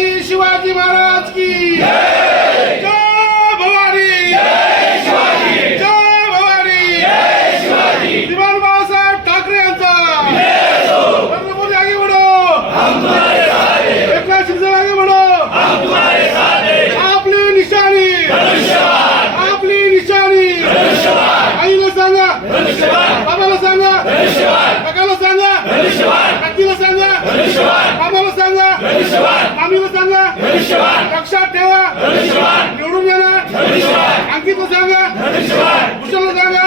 छत्रपती शिवाजी महाराज की जय भवानी, जय भवानी, श्रीमान बाळासाहेब ठाकरे यांचा नरेंद्र मोदी आगे बढ़ो, एकनाथ शिंदे आगे बढ़ो, आपली निशाणी, आपली निशाणी, आईला सांगा, बाबाला सांगा, काकाला सांगा, काकीला सांगा, मामाला सांगा, मामीला सांगा, लक्षात ठेवा, निवडून येणार, अंकितला सांगा, भूषणला सांगा,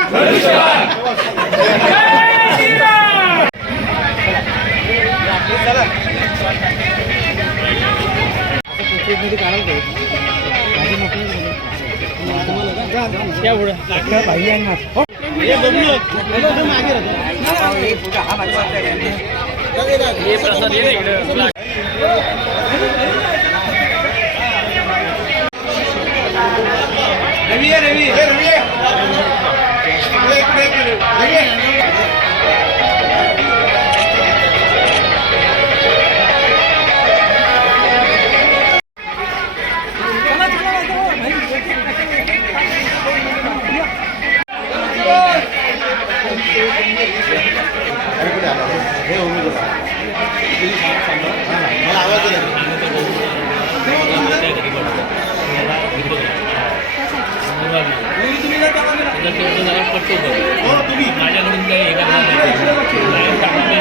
माझ्याकडून काही हे करणार नाही.